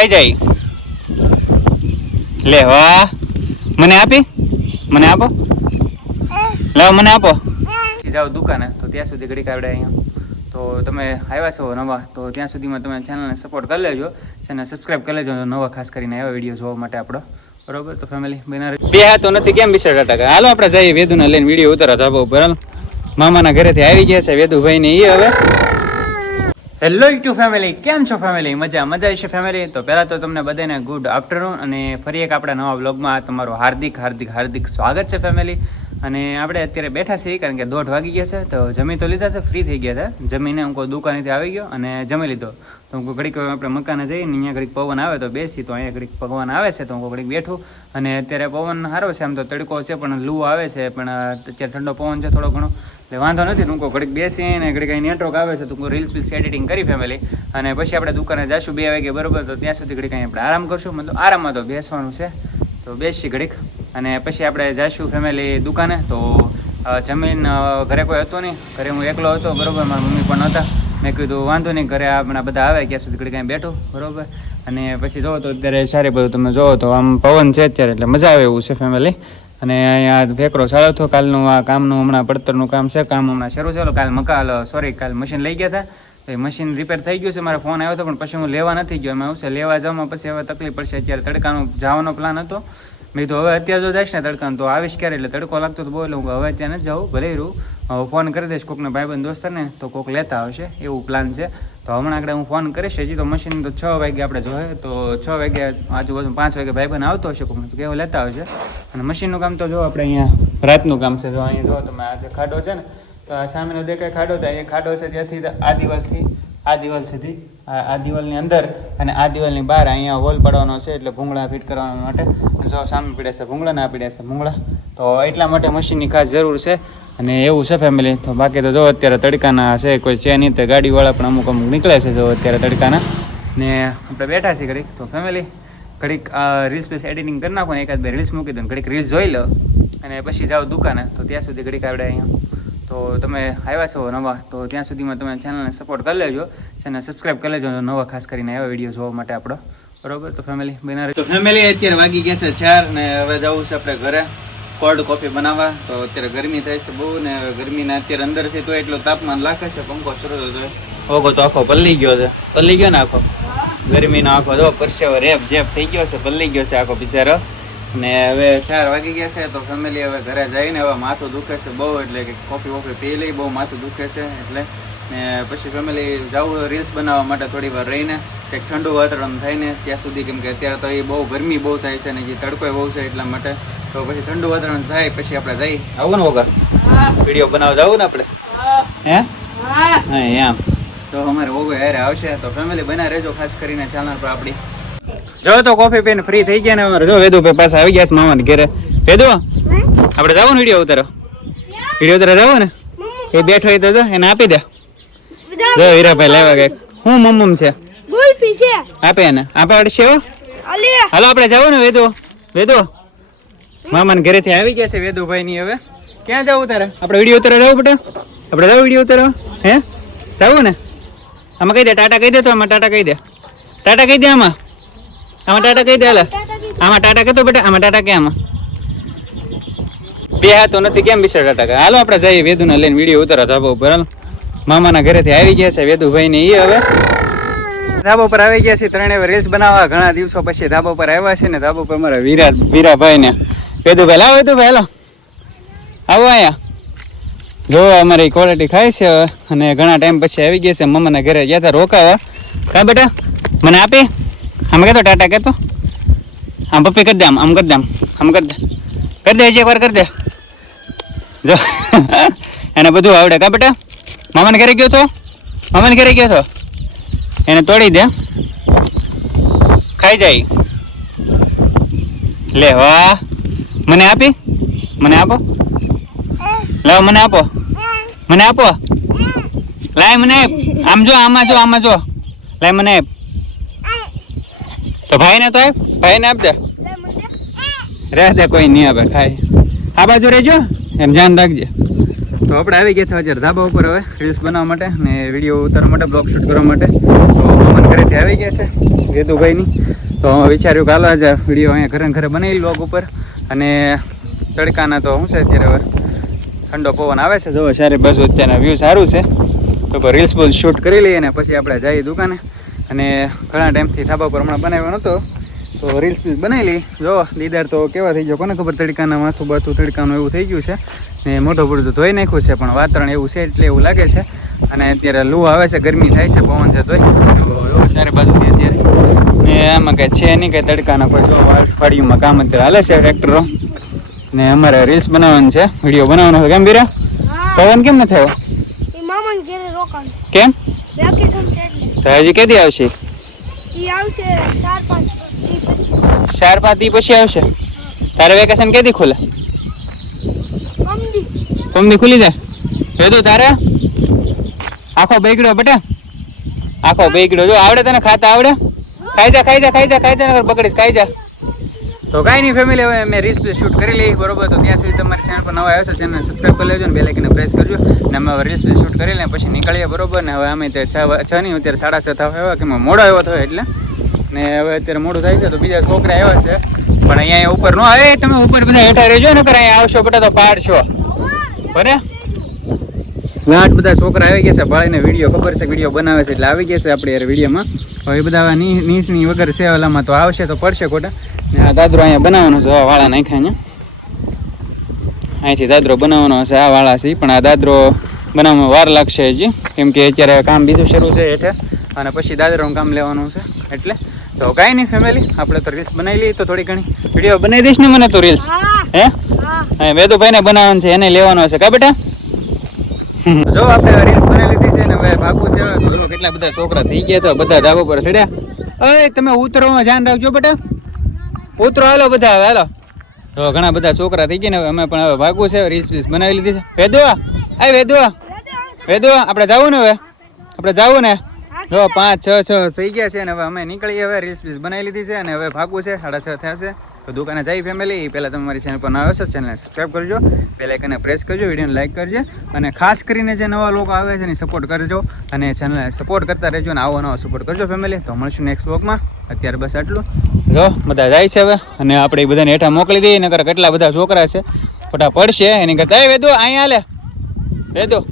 ખાઈ જાય. લે વાહ મને આપી? મને આપો? લાવ મને આપો. જાઓ દુકાને તો ત્યાં સુધી ઘડી કાવડે અહીંયા. તો તમે આવ્યા છો નવા તો ત્યાં સુધીમાં તમે ચેનલને સપોર્ટ કરી લેજો ચેનલ સબસ્ક્રાઈબ કરી લેજો નવા ખાસ કરીને એવા વીડિયો જોવા માટે આપણો. બરોબર? તો ફેમિલી બના બે હાથો નથી કેમ બિસરતા ટકા હાલો આપણે જઈએ વેદુને લઈને વીડિયો ઉતારા ઉપર. હાલો. મામાના ઘરેથી આવી ગયા છે વેદુભાઈ ને એ હવે. હેલો ટુ ફેમિલી કેમ છો ફેમિલી મજા મજા છે ફેમિલી તો પહેલાં તો તમને બધાને ગુડ આફ્ટરનૂન અને ફરી એક આપણા નવા બ્લોગમાં તમારું હાર્દિક હાર્દિક હાર્દિક સ્વાગત છે ફેમિલી અને આપણે અત્યારે બેઠા છીએ કારણ કે દોઢ વાગી ગયા છે, તો જમી તો લીધા તો ફ્રી થઈ ગયા હતા જમીને હું કોઈ દુકાનેથી આવી ગયો અને જમી લીધો. તો હું ઘડીક આપણે મકાને જઈને અહીંયા ઘડીક પવન આવે તો બેસી, તો અહીંયા ઘડીક પવન આવે છે, તો હું ઘડીક બેઠું. અને અત્યારે પવન સારો છે, આમ તો તડકો છે, પણ લૂ આવે છે, પણ અત્યારે ઠંડો પવન છે થોડો ઘણો. એટલે વાંધો નથી, ટૂંકો ઘડીક બેસી ને ઘડીક અહીં નેટવર્ક આવે છે તો રીલ્સ બીલ્સ એડિટિંગ કરી ફેમિલી અને પછી આપણે દુકાને જઈશું બે વાગે બરોબર, તો ત્યાં સુધી ઘડીક અહીં આપણે આરામ કરશું. મતલબ આરામમાં તો બેસવાનું છે, તો બેસી ઘડીક. અને પછી આપણે જઈશું ફેમિલી દુકાને, તો જમીન ઘરે કોઈ હતું નહીં? ઘરે હું એકલો હતો, બરોબર, મારા મમ્મી પણ હતા મેં કીધું, વાંધો નહીં, ઘરે આપણા બધા આવે, ત્યાં સુધી ઘડી અહીં બેઠો. બરોબર. અને પછી જોવો તો અત્યારે સારી બધું તમે જોવો તો આમ પવન છે અત્યારે, એટલે મજા આવે એવું છે ફેમિલી અને અહીંયા ફેકરો સારો હતો કાલનું આ કામનું હમણાં પડતરનું કામ છે. કામ હમણાં શરૂ છે કાલ મકાલ સોરી કાલ મશીન લઈ ગયા હતા. એ મશીન રિપેર થઈ ગયું છે. મારો ફોન આવ્યો હતો, પણ પછી હું લેવા નથી ગયો. એમાં આવશે લેવા જવામાં પછી હવે તકલીફ પડશે. અત્યારે તડકાનો જવાનો પ્લાન હતો. મેં કીધું, હવે અત્યારે જો જઈશ ને તડકાને તો આવીશ ક્યારે? એટલે તડકો લાગતો તો બોલું હવે ત્યાં નથી જાઉં ભલે હવે ફોન કરી દઈશ કોકને ભાઈબંધ દોસ્તને તો કોક લેતા આવશે. એવું પ્લાન છે. તો હમણાં આગળ હું ફોન કરીશ, હજી તો મશીન તો છ વાગે આપણે જોઈએ તો છ વાગે આજુબાજુ પાંચ વાગે ભાઈબંધ આવતો હશે કોકને, તો કેવો લેતા આવશે. અને મશીનનું કામ તો જો આપણે અહીંયા રાતનું કામ છે, જો અહીંયા જો તમે આ જે ખાડો છે ને, તો આ સામેનો દેખાય ખાડો, તો એ ખાડો છે, ત્યાંથી આ દિવાલથી, આ દિવાલ સુધી, આ દિવાલની અંદર અને આ દિવાલની બહાર અહીંયા હોલ પાડવાનો છે, એટલે ભૂંગળા ફિટ કરવા માટે. જો સામે પીડે છે ભૂંગળા, ના પીડે છે ભૂંગળા. તો એટલા માટે મશીનની ખાસ જરૂર છે અને એવું છે ફેમિલી તો બાકી તો જો અત્યારે તડકાના છે, કોઈ છે નહીં, તો ગાડીવાળા પણ અમુક અમુક નીકળે છે જો અત્યારે તડકાના. ને આપણે બેઠા છીએ ઘડીક. તો ફેમિલી ઘડીક રીલ્સ બેસ એડિટિંગ કરી નાખો ને એકાદ બે રીલ્સ મૂકી દો ને ઘડીક રીલ્સ જોઈ લો અને પછી જાઓ દુકાને. તો ત્યાં સુધી ઘડીક આવડે અહીંયા, તો તમે આવ્યા છો નવા, તો ત્યાં સુધીમાં તમે ચેનલને સપોર્ટ કરી લેજો ચેનલ સબસ્ક્રાઈબ કરી લેજો નવા ખાસ કરીને એવા વીડિયો જોવા માટે આપણો. બરોબર? તો ફેમિલી બના તો ફેમિલી અત્યારે વાગી ગયા છે ચાર ને હવે જવું છે આપણે ઘરે. કોલ્ડ કોફી બનાવવા. તો અત્યારે ગરમી થાય છે બહુ ને ગરમીના અત્યારે અંદર છે તો એટલું તાપમાન લાગે છે, પંખો શરૂ થયો ઓગો તો આખો પલ્લી ગયો છે. પલ્લી ગયો ને આખો? ગરમીનો આખો જો પરસેવો રેપ જેપ થઈ ગયો છે, પલ્લી ગયો છે આખો બિચારો. ને હવે ચાર વાગી ગયા છે તો ફેમિલી હવે ઘરે જઈને હવે માથું દુખે છે બહુ એટલે કે કોફી વોફી પી લઈ, બહુ માથું દુખે છે એટલે ને પછી ફેમિલી જવું રીલ્સ બનાવવા માટે થોડી વાર રહીને કંઈક ઠંડુ વાતાવરણ થાય ને ત્યાં સુધી કેમ કે અત્યારે તો એ બહુ ગરમી બહુ થાય છે ને જે તડકો બહુ છે એટલા માટે તો પછી ઠંડુ વાતાવરણ થાય પછી આપણે જઈ આવું ને વગર? વીડિયો બનાવવા જવું ને આપણે? હે? હા એમ. તો અમારે ઓગો યારે આવશે તો ફેમિલી બના રહેજો ખાસ કરીને ચેનલ પર આપણી. જો તો કોફી પીને ફ્રી થઈ ગયા ને અમારે. જો વેદુ ભાઈ પાસે આવી ગયા છે મામાને ઘરે. વેદુ આપણે જાવું ને વીડિયો ઉતારો. વીડિયો ઉતારો જાવું ને? એ બેઠો તો જો એને આપી દે. જો હીરાભાઈ લેવા ગયા. હું મમ્મમ છે. ગુલ્ફી છે. આપે એને. આપે અડશે હો. અલે. હાલો આપણે જાવું ને વેદો. વેદો. મામાને ઘરેથી આવી ગયા છે વેદુભાઈ ની હવે. ક્યાં જવું તારે? આપણે વીડિયો ઉતારે જવું બેટા આપણે જવું વીડિયો ઉતારવા? હે? જવું ને? આમાં કહી દે ટાટા કહી દે તો આમાં ટાટા કહી દે. ટાટા કહી દે આમાં. આમાં ટાટા કહી દે હાલે. આમાં ટાટા કહેતો બેટા આમાં ટાટા કે આમાં? બે હાથો નથી કેમ બિસર ટાટા હાલો આપણે જઈએ વેદુને લઈને વીડિયો ઉતારા ઉપર હાલો. મામાના ઘરેથી આવી ગયા છે વેદુભાઈ ને એ હવે. ધાબા પર આવી ગયા છે ત્રણે રીલ્સ બનાવવા. ઘણા દિવસો પછી ધાબા પર આવ્યા છે ને ધાબા પર અમારા વીરા વીરાભાઈ ને વેદુભાઈ, લાવો વેદુભાઈ, હેલો. આવો અહીંયા. જો અમારી ક્વોલિટી ખાય છે અને ઘણા ટાઈમ પછી આવી ગયા છે મમ્માના ઘરે ગયા હતા રોકાવા. કા બેટા? મને આપી? આમ કહેતો ટાટા કહેતો આમ પપ્પી કરી દે આમ આમ કરી દે આમ આમ કરી દે. કરી દે, હજી એકવાર કરી દે. જો. એને બધું આવડે. કા બેટા? મામાને ઘરે ગયો તો? મામાને ઘરે ગયો તો? એને તોડી દે. ખાઈ જાય. લે વાહ. મને આપી? મને આપો? લાવ મને આપો. મને આપો? લાય મને. આમ જો આમાં જો આમાં જો. લાય મને. આપ તો ભાઈને તો આપ. ભાઈને આપ દે. રહે દે કોઈ નહીં આપે ખાય. આ બાજુ રહેજો. એમ ધ્યાન રાખજે. તો આપણે આવી ગયા હતા અત્યારે ધાબા ઉપર હવે રીલ્સ બનાવવા માટે ને વીડિયો ઉતારવા માટે, બ્લોગ શૂટ કરવા માટે. તો મમન ઘરેથી આવી ગયા છે, વેદુભાઈની. તો વિચાર્યું કે હાલો આજે વીડિયો અહીંયા ઘરે ઘરે બનાવી બ્લોગ ઉપર. અને તડકાના તો શું છે અત્યારે હવે? ઠંડો પવન આવે છે. જો સારી બાજુ અત્યારના વ્યૂ સારું છે. તો રીલ્સ બોલ શૂટ કરી લઈએ ને પછી આપણે જઈએ દુકાને. અને ઘણા ટાઈમથી ધાબા પર હમણાં બનાવ્યો નહોતો તો રીલ્સ બનાવી લઈ જો, દીદાર તો કેવા થઈ ગયો? કોને ખબર તડકાના માથું બાથું તડકાનું એવું થઈ ગયું છે. ને મોટું પડતું ધોઈ નાખ્યું છે પણ વાતાવરણ એવું છે એટલે એવું લાગે છે. અને અત્યારે લૂ આવે છે ગરમી થાય છે પવન છે તોય. ચારે સારી બાજુથી અત્યારે. ને આમાં કાંઈ છે નહીં કાંઈ તડકાના કોઈ જો વાડીમાં કામ અત્યારે હાલે છે ટ્રેક્ટરો. ને અમારે રીલ્સ બનાવવાનું છે વીડિયો બનાવવાનો છે. કેમ બીરા પવન કેમ ન થયો કેમ? તો હજી કેદી આવશે? ચાર પાંચ દી ચાર પાંચ દી પછી આવશે? તારે વેકેશન કેદી ખુલે? કમદી ખુલી જાય. ભેદું તારે? આખો બેગડો બટા. આખો બેગડો. જો, આવડે તને ખાતા આવડે? ખાઈ જા ખાઈ જા ખાઈ જા ખાઈ જા નગર બગડીશ, ખાઈ જા. તો કાંઈ નહીં ફેમિલી હવે મેં રીલ્સ શૂટ કરી લઈ, બરોબર? તો ત્યાં સુધી તમારી ચેનલ પર નવા આવ્યો છે ચેનલ સબસ્ક્રાઈબ કરી લેજો ને બે લાઈકને પ્રેસ કરજો. ને અમે હવે રીલ્સ શૂટ કરી લઈએ પછી નીકળીએ, બરોબર? ને હવે અમે તે છ છ નહીં, અત્યારે સાડા છ થવા આવ્યા કે મોડો આવ્યો થયો એટલે. ને હવે અત્યારે મોડું થાય છે, તો બીજા છોકરા આવ્યા છે. પણ અહીંયા ઉપર નો આવે. તમે ઉપર બધા હેઠા રહેજો ને અહીંયા આવશો બધા તો પાડશો. બને લાટ બધા છોકરા આવી ગયા છે ભાઈને વીડિયો ખબર છે વીડિયો બનાવે છે એટલે આવી ગયા છે આપણે યાર વિડીયોમાં. હવે એ બધા ની નીચની વગર છે ઓલામાં તો આવશે તો પડશે ખોટા. આ દાદરો અહીંયા બનાવવાનો છે આ વાળા નાખ્યા અહીંયા. અહીંથી દાદરો બનાવવાનો હશે આ વાળા છે પણ આ દાદરો બનાવવામાં વાર લાગશે હજી. કેમ કે અત્યારે કામ બીજું શરૂ છે હેઠે અને પછી દાદરોનું કામ લેવાનું છે એટલે તો કાંઈ નહીં ફેમિલી આપણે તો રીલ્સ બનાવી લઈએ તો થોડી ઘણી. વીડિયો બનાવી દઈશ ને મને તો રીલ્સ હા? હે હા વેદુભાઈને બનાવવાનું છે એને લેવાનો છે. કા બેટા? જો આપણે રીલ્સ બનાવી લીધી છે ને હવે ભાગવું છે તો કેટલા બધા છોકરા થઈ ગયા તો બધા ધાબા પર ચડ્યા. અય તમે ઉતરોમાં ધ્યાન રાખજો બેટા. ઉતરો હાલો બધા હવે હાલો. તો ઘણા બધા છોકરા થઈ ગયા ને હવે અમે પણ હવે ભાગવું છે રીલ્સ બીલ્સ બનાવી લીધી છે. વેદુઆ આ વેદુઆ. વેદુઆ આપણે જવું ને હવે? આપણે જવું ને? જો પાંચ છ છ થઈ ગયા છે ને હવે અમે નીકળીએ હવે રીલ્સ બીલ્સ બનાવી લીધી છે અને હવે ભાગવું છે સાડા છ થયા છે. તો દુકાને જઈ ફેમિલી પહેલાં તમે મારી ચેનલ પર નવા છો ચેનલને સબસ્ક્રાઈબ કરજો. પહેલાં એકને પ્રેસ કરજો વિડીયોને લાઇક કરજો. અને ખાસ કરીને જે નવા લોકો આવે છે એની સપોર્ટ કરજો. અને ચેનલને સપોર્ટ કરતા રહેજો અને આવો નવો સપોર્ટ કરજો ફેમિલી તો મળશું નેક્સ્ટ બ્લોગમાં અત્યારે બસ આટલું. જો, બધા જાય છે હવે. અને આપણે બધાને હેઠા મોકલી દઈએ, નકર કેટલા બધા છોકરા છે. ફટા પડશે. એની કરતા, એ વેદો, અહીંયા લે વેદો.